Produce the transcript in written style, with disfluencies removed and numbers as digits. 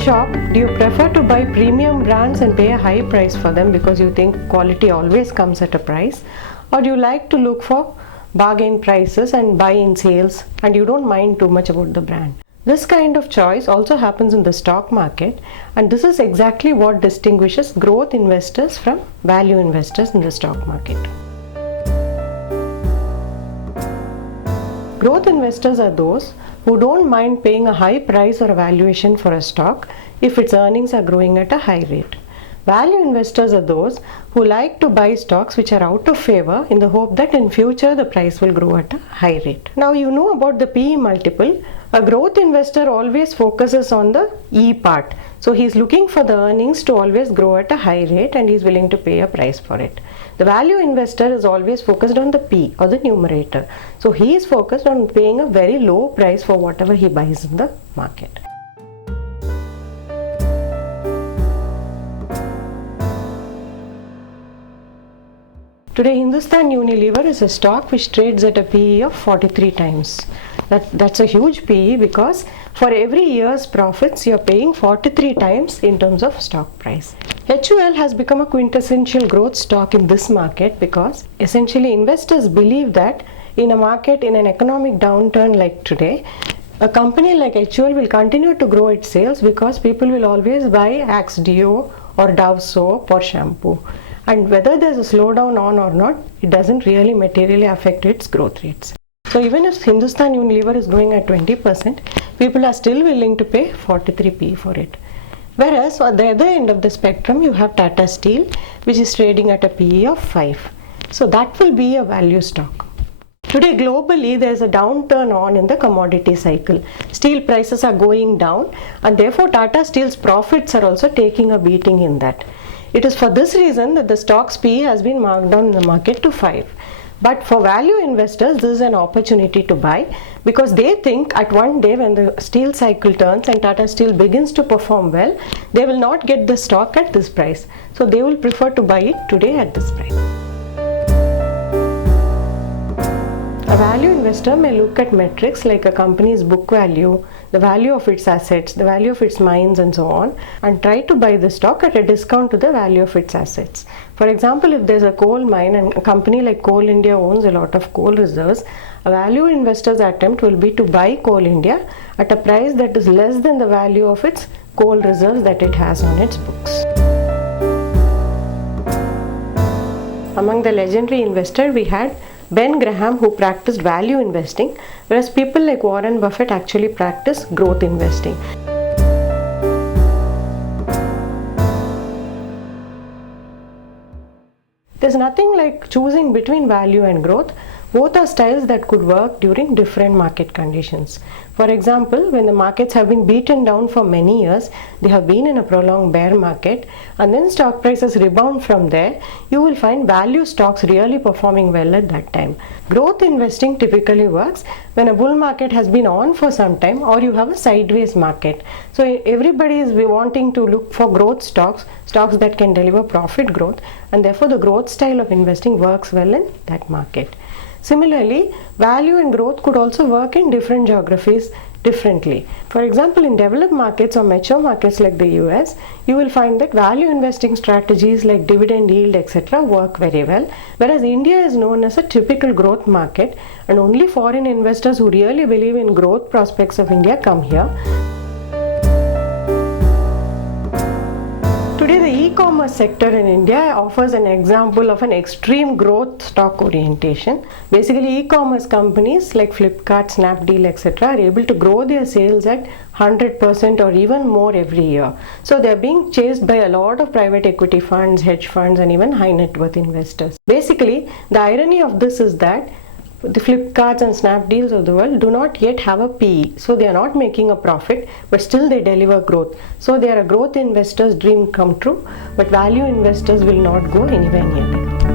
shop, do you prefer to buy premium brands and pay a high price for them because you think quality always comes at a price? Or do you like to look for bargain prices and buy in sales and you don't mind too much about the brand? This kind of choice also happens in the stock market, and this is exactly what distinguishes growth investors from value investors in the stock market. Growth investors are those who don't mind paying a high price or a valuation for a stock if its earnings are growing at a high rate. Value investors are those who like to buy stocks which are out of favor in the hope that in future the price will grow at a high rate. Now you know about the PE multiple. A growth investor always focuses on the E part. So he is looking for the earnings to always grow at a high rate and he is willing to pay a price for it. The value investor is always focused on the P or the numerator. So he is focused on paying a very low price for whatever he buys in the market. Today Hindustan Unilever is a stock which trades at a PE of 43 times. That's a huge PE because for every year's profits you are paying 43 times in terms of stock price. HUL has become a quintessential growth stock in this market because essentially investors believe that in a market, in an economic downturn like today, a company like HUL will continue to grow its sales because people will always buy Axe Deo or Dove soap or shampoo. And whether there's a slowdown on or not, it doesn't really materially affect its growth rates. So even if Hindustan Unilever is growing at 20%, people are still willing to pay 43 PE for it. Whereas at the other end of the spectrum, you have Tata Steel, which is trading at a PE of 5. So that will be a value stock. Today globally, there is a downturn on in the commodity cycle. Steel prices are going down and therefore Tata Steel's profits are also taking a beating in that. It is for this reason that the stock's PE has been marked down in the market to 5. But for value investors, this is an opportunity to buy because they think at one day when the steel cycle turns and Tata Steel begins to perform well, they will not get the stock at this price. So they will prefer to buy it today at this price. A value investor may look at metrics like a company's book value, the value of its assets, the value of its mines and so on, and try to buy the stock at a discount to the value of its assets. For example, if there's a coal mine and a company like Coal India owns a lot of coal reserves, a value investor's attempt will be to buy Coal India at a price that is less than the value of its coal reserves that it has on its books. Among the legendary investors, we had Ben Graham, who practiced value investing, whereas people like Warren Buffett actually practice growth investing. There's nothing like choosing between value and growth. Both are styles that could work during different market conditions. For example, when the markets have been beaten down for many years, they have been in a prolonged bear market, and then stock prices rebound from there, you will find value stocks really performing well at that time. Growth investing typically works when a bull market has been on for some time or you have a sideways market. So everybody is wanting to look for growth stocks that can deliver profit growth, and therefore the growth style of investing works well in that market. Similarly, value and growth could also work in different geographies differently. For example, in developed markets or mature markets like the US, you will find that value investing strategies like dividend yield, etc. work very well, whereas India is known as a typical growth market and only foreign investors who really believe in growth prospects of India come here. Today, the e-commerce sector in India offers an example of an extreme growth stock orientation. Basically, e-commerce companies like Flipkart, Snapdeal, etc. are able to grow their sales at 100% or even more every year. So they are being chased by a lot of private equity funds, hedge funds, and even high net worth investors. Basically, the irony of this is that the Flipkarts and Snapdeals of the world do not yet have a PE, so they are not making a profit, but still they deliver growth. So they are a growth investor's dream come true, but value investors will not go anywhere near them.